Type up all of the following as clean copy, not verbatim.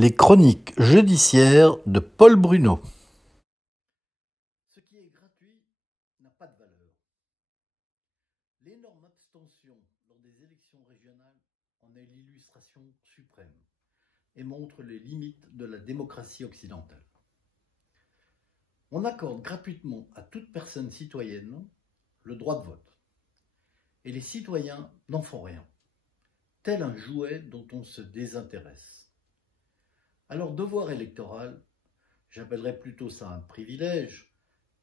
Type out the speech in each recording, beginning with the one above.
Les chroniques judiciaires de Paul Bruno. Ce qui est gratuit n'a pas de valeur. L'énorme abstention lors des élections régionales en est l'illustration suprême et montre les limites de la démocratie occidentale. On accorde gratuitement à toute personne citoyenne le droit de vote. Et les citoyens n'en font rien, tel un jouet dont on se désintéresse. À leur devoir électoral, j'appellerais plutôt ça un privilège,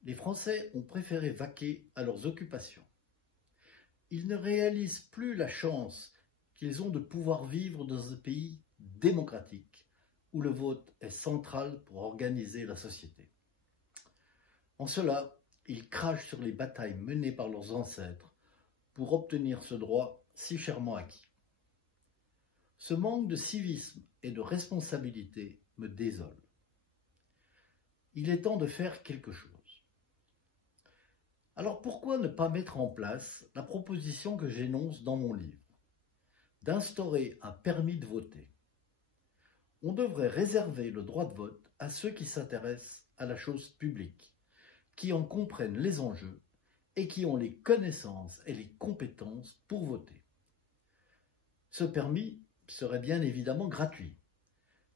les Français ont préféré vaquer à leurs occupations. Ils ne réalisent plus la chance qu'ils ont de pouvoir vivre dans un pays démocratique où le vote est central pour organiser la société. En cela, ils crachent sur les batailles menées par leurs ancêtres pour obtenir ce droit si chèrement acquis. Ce manque de civisme et de responsabilité me désole. Il est temps de faire quelque chose. Alors pourquoi ne pas mettre en place la proposition que j'énonce dans mon livre, d'instaurer un permis de voter? On devrait réserver le droit de vote à ceux qui s'intéressent à la chose publique, qui en comprennent les enjeux et qui ont les connaissances et les compétences pour voter. Ce permis serait bien évidemment gratuit,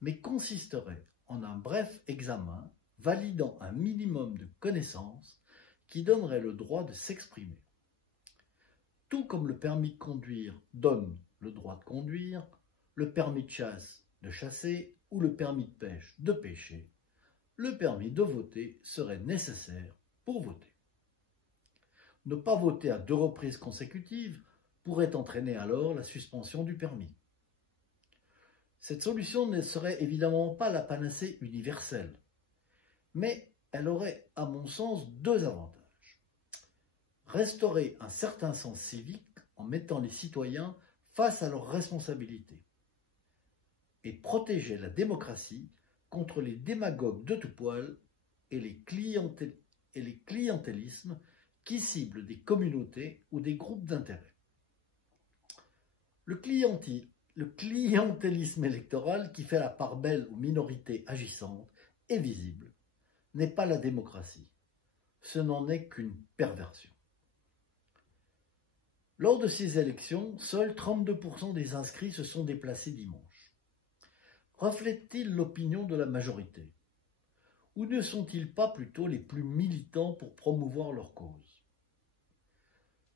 mais consisterait en un bref examen validant un minimum de connaissances qui donnerait le droit de s'exprimer. Tout comme le permis de conduire donne le droit de conduire, le permis de chasse de chasser ou le permis de pêche de pêcher, le permis de voter serait nécessaire pour voter. Ne pas voter à 2 reprises consécutives pourrait entraîner alors la suspension du permis. Cette solution ne serait évidemment pas la panacée universelle, mais elle aurait, à mon sens, 2 avantages. Restaurer un certain sens civique en mettant les citoyens face à leurs responsabilités et protéger la démocratie contre les démagogues de tout poil et les clientélismes qui ciblent des communautés ou des groupes d'intérêt. Le clientélisme électoral qui fait la part belle aux minorités agissantes et visibles n'est pas la démocratie. Ce n'en est qu'une perversion. Lors de ces élections, seuls 32% des inscrits se sont déplacés dimanche. Reflètent-ils l'opinion de la majorité? Ou ne sont-ils pas plutôt les plus militants pour promouvoir leur cause?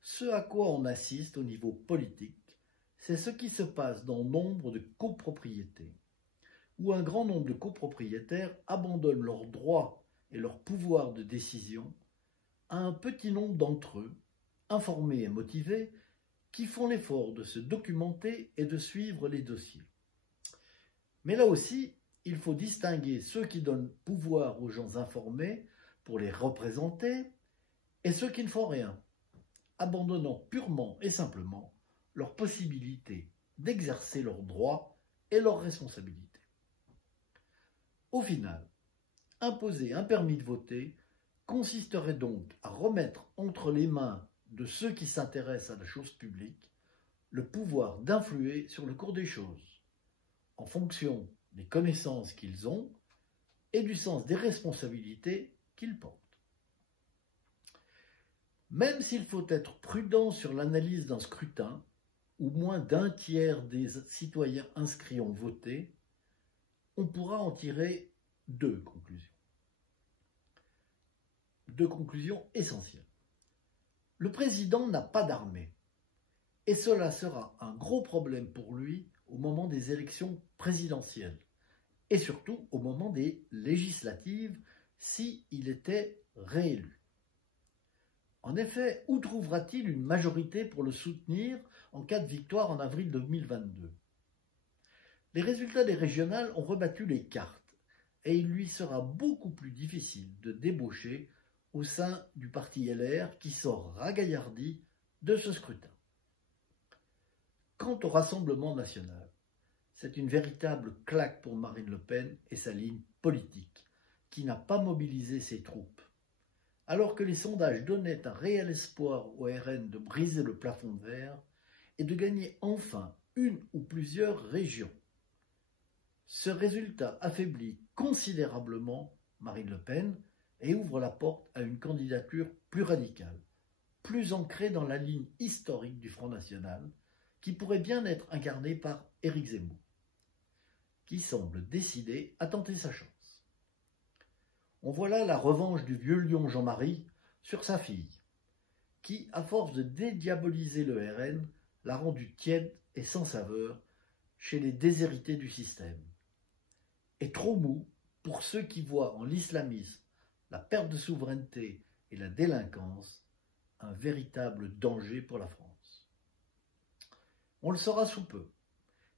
Ce à quoi on assiste au niveau politique, c'est ce qui se passe dans nombre de copropriétés, où un grand nombre de copropriétaires abandonnent leurs droits et leur pouvoir de décision à un petit nombre d'entre eux, informés et motivés, qui font l'effort de se documenter et de suivre les dossiers. Mais là aussi, il faut distinguer ceux qui donnent pouvoir aux gens informés pour les représenter et ceux qui ne font rien, abandonnant purement et simplement leur possibilité d'exercer leurs droits et leurs responsabilités. Au final, imposer un permis de voter consisterait donc à remettre entre les mains de ceux qui s'intéressent à la chose publique le pouvoir d'influer sur le cours des choses, en fonction des connaissances qu'ils ont et du sens des responsabilités qu'ils portent. Même s'il faut être prudent sur l'analyse d'un scrutin, où moins d'un tiers des citoyens inscrits ont voté, on pourra en tirer 2 conclusions. 2 conclusions essentielles. Le président n'a pas d'armée, et cela sera un gros problème pour lui au moment des élections présidentielles, et surtout au moment des législatives, s'il était réélu. En effet, où trouvera-t-il une majorité pour le soutenir en cas de victoire en avril 2022? Les résultats des régionales ont rebattu les cartes, et il lui sera beaucoup plus difficile de débaucher au sein du parti LR qui sort ragaillardi de ce scrutin. Quant au Rassemblement national, c'est une véritable claque pour Marine Le Pen et sa ligne politique, qui n'a pas mobilisé ses troupes. Alors que les sondages donnaient un réel espoir au RN de briser le plafond de verre et de gagner enfin une ou plusieurs régions. Ce résultat affaiblit considérablement Marine Le Pen et ouvre la porte à une candidature plus radicale, plus ancrée dans la ligne historique du Front National, qui pourrait bien être incarnée par Éric Zemmour, qui semble décidé à tenter sa chance. On voit là la revanche du vieux lion Jean-Marie sur sa fille, qui, à force de dédiaboliser le RN, l'a rendu tiède et sans saveur chez les déshérités du système, et trop mou pour ceux qui voient en l'islamisme, la perte de souveraineté et la délinquance un véritable danger pour la France. On le saura sous peu,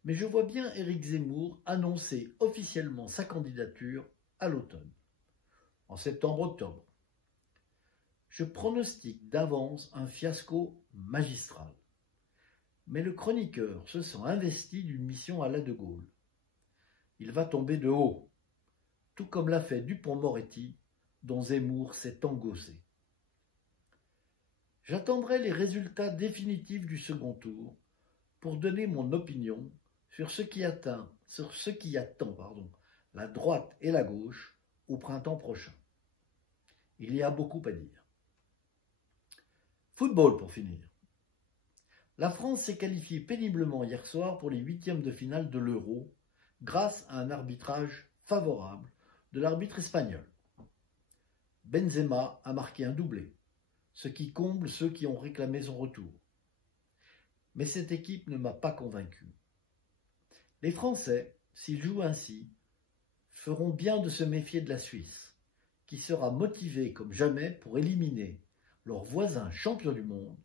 mais je vois bien Éric Zemmour annoncer officiellement sa candidature à l'automne, en septembre-octobre. Je pronostique d'avance un fiasco magistral. Mais le chroniqueur se sent investi d'une mission à la De Gaulle. Il va tomber de haut, tout comme l'a fait Dupond-Moretti, dont Zemmour s'est engossé. J'attendrai les résultats définitifs du second tour pour donner mon opinion sur ce qui attend la droite et la gauche au printemps prochain. Il y a beaucoup à dire. Football pour finir. La France s'est qualifiée péniblement hier soir pour les huitièmes de finale de l'Euro grâce à un arbitrage favorable de l'arbitre espagnol. Benzema a marqué un doublé, ce qui comble ceux qui ont réclamé son retour. Mais cette équipe ne m'a pas convaincu. Les Français, s'ils jouent ainsi, feront bien de se méfier de la Suisse, qui sera motivée comme jamais pour éliminer leurs voisins champions du monde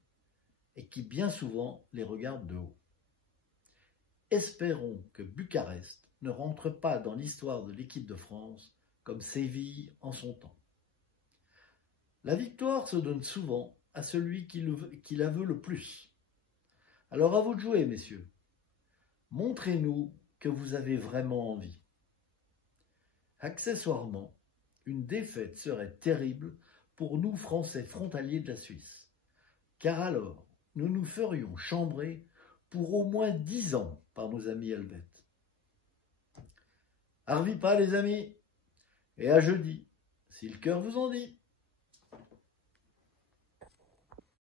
et qui bien souvent les regardent de haut. Espérons que Bucarest ne rentre pas dans l'histoire de l'équipe de France comme Séville en son temps. La victoire se donne souvent à celui qui la veut le plus. Alors à vous de jouer, messieurs. Montrez-nous que vous avez vraiment envie. Accessoirement, une défaite serait terrible pour nous Français frontaliers de la Suisse, car alors nous nous ferions chambrer pour au moins 10 ans par nos amis helvètes. Arvis pas les amis, et à jeudi, si le cœur vous en dit.